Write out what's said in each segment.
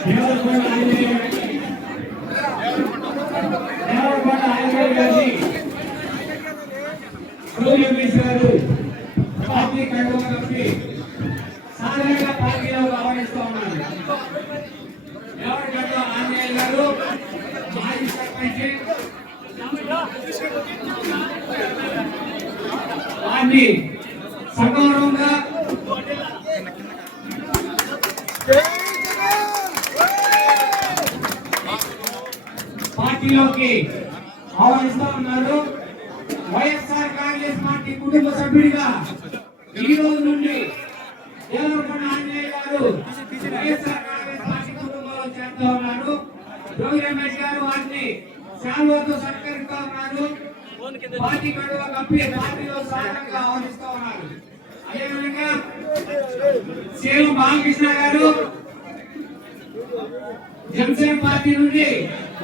దేవరకొండ ఆంజనేయ దేవరకొండ ఆంజనేయ గారిని సూర్యమేష్ గారు పార్టీ కండువ కప్పి సాధారణంగా పార్టీలో ఆహ్వానిస్తూ ఉన్నారు దేవరకొండ ఆంజనేయ గారు మాజీ సర్పంచ్ వారిని సగౌరవంగా పార్టీలోకి ఆహ్వానిస్తా ఉన్నారు. వైఎస్ఆర్ కాంగ్రెస్ పార్టీ కుటుంబ సభ్యుడిగా ఈ రోజు నుండి దేవరకొండ ఆంజనేయ గారు వైఎస్ఆర్ కాంగ్రెస్ పార్టీ కుటుంబంలో చేరుతా ఉన్నారు. జోగి రమేష్ గారు వారిని శాల్వాతో సత్కరిస్తా ఉన్నారు. పార్టీ కప్పి పార్టీలో సాధారణంగా ఆహ్వానిస్తా ఉన్నారు. అదేవిధంగా సేలు బాలకృష్ణ గారు జనసేన పార్టీ నుండి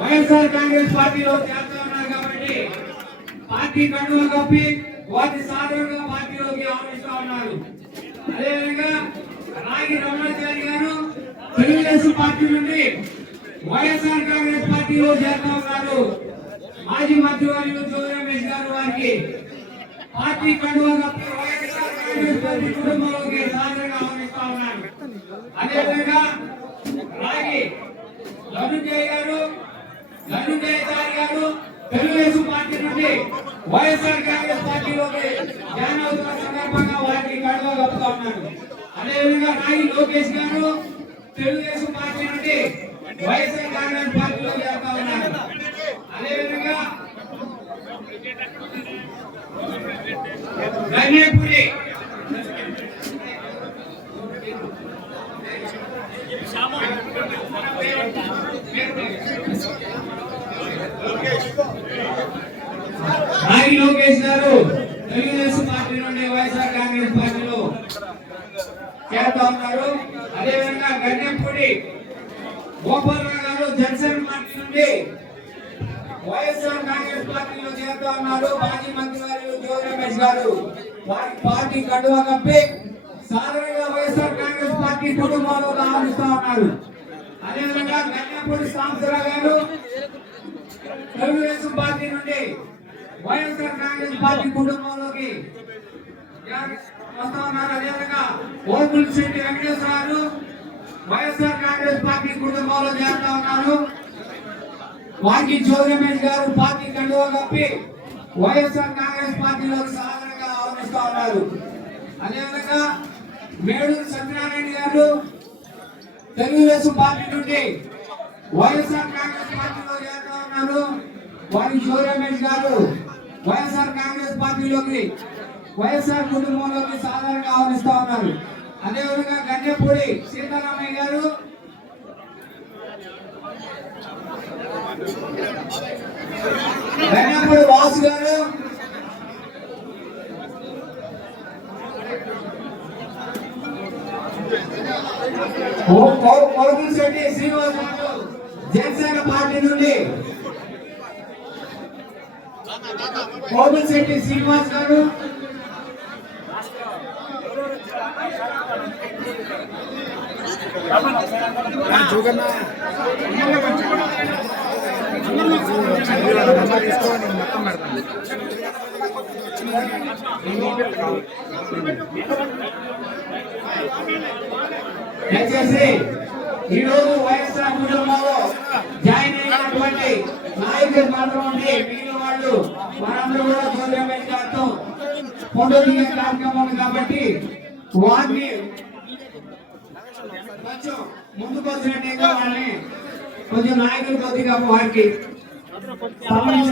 వైఎస్ఆర్ కాంగ్రెస్ పార్టీలో చేస్తా ఉన్నారు కాబట్టి పార్టీ కండువ కప్పి వాటి సాధారణంగా పార్టీలోకి ఆహ్వానిస్తా ఉన్నారు. అదేవిధంగా రాగి రమణాచారి గారు తెలుగుదేశం పార్టీ నుండి వైఎస్ఆర్ కాంగ్రెస్ పార్టీలో చేస్తా ఉన్నారు. మాజీ మంత్రివర్యులు జోగి రమేష్ గారు వారికి పార్టీ కండువ కుటుంబంలోకి సాధారణంగా ఆహ్వానిస్తా ఉన్నాను అదేవిధంగా రాగి ధనుంజయ్ గారు ధనుంజయ్ చారి గారు తెలుగుదేశం పార్టీ నుండి వైఎస్ఆర్ కాంగ్రెస్ పార్టీలోకి జాయిన్ అవుతున్న సందర్భంగా వారికి కడువ కప్పుతా ఉన్నాను అదేవిధంగా రాగి లోకేష్ గారు తెలుగుదేశం పార్టీ నుండి వైఎస్ఆర్ కాంగ్రెస్ పార్టీలోకి వెళ్తా ఉన్నారు అదేవిధంగా గన్నేపూడి నాగి లోకేష్ గారు తెలుగుదేశం పార్టీ నుండి వైఎస్ఆర్ కాంగ్రెస్ పార్టీలో చేరుతా ఉన్నారు. అదేవిధంగా గన్నెపూడి గోపాలరావు గారు జనసేన పార్టీ నుండి వైఎస్ఆర్ కాంగ్రెస్ పార్టీలో చేరుతా ఉన్నారు. మాజీ మంత్రి గారు జోగి రమేష్ గారు. వారి పార్టీ కడువ కప్పి సాధారణంగా వైఎస్ఆర్ కాంగ్రెస్ పార్టీ కుటుంబాలు ఆహ్వానిస్తా ఉన్నారు. అదేవిధంగా గన్నెపూడి సాంబశివరావు గారు తెలుగుదేశం పార్టీ నుండి వైఎస్ఆర్ కాంగ్రెస్ పార్టీ కుటుంబంలోకి వస్తా ఉన్నారు. అదేవిధంగా ఓపుల్ శెట్టి వెంకటేశ్వర గారు వైఎస్ఆర్ కాంగ్రెస్ పార్టీ కుటుంబంలో చేరుతా ఉన్నారు. వారికి జోగి గారు పార్టీ కండువా కప్పి వైఎస్ఆర్ కాంగ్రెస్ పార్టీలోకి సాధారణంగా ఆహ్వానిస్తా ఉన్నారు. అదేవిధంగా మేడూరు సత్యనారాయణ గారు తెలుగుదేశం పార్టీ నుండి వైఎస్ఆర్ కాంగ్రెస్ పార్టీలో చేరుతా ఉన్నారు. వారి జోరమేష్ గారు వైఎస్ఆర్ కాంగ్రెస్ పార్టీలోకి వైఎస్ఆర్ కుటుంబంలోకి సాధారణంగా ఆహ్వానిస్తా ఉన్నారు. అదేవిధంగా గన్నెపూడి సీతారామయ్య గారు గన్నెపూడి వాసు గారు కొడుకుల శెట్టి శ్రీనివాస్ జనసేన పార్టీ నుండి. కోబుల్ శెట్టి శ్రీనివాస్ గారు. మొత్తం పెడతాను దయచేసి ఈ రోజు వైఎస్ఆర్ కుటుంబంలో జాయిన్ అయినటువంటి నాయకులు మాత్రమే మిగిలిన వాళ్ళు మనందరూ కూడా గౌరవమైన కార్యక్రమం ఫోటో దిగే కార్యక్రమం కాబట్టి వారిని కొంచెం ముందుకు వచ్చినట్టుగా వాళ్ళని కొంచెం నాయకులు కొద్దిగా వారికి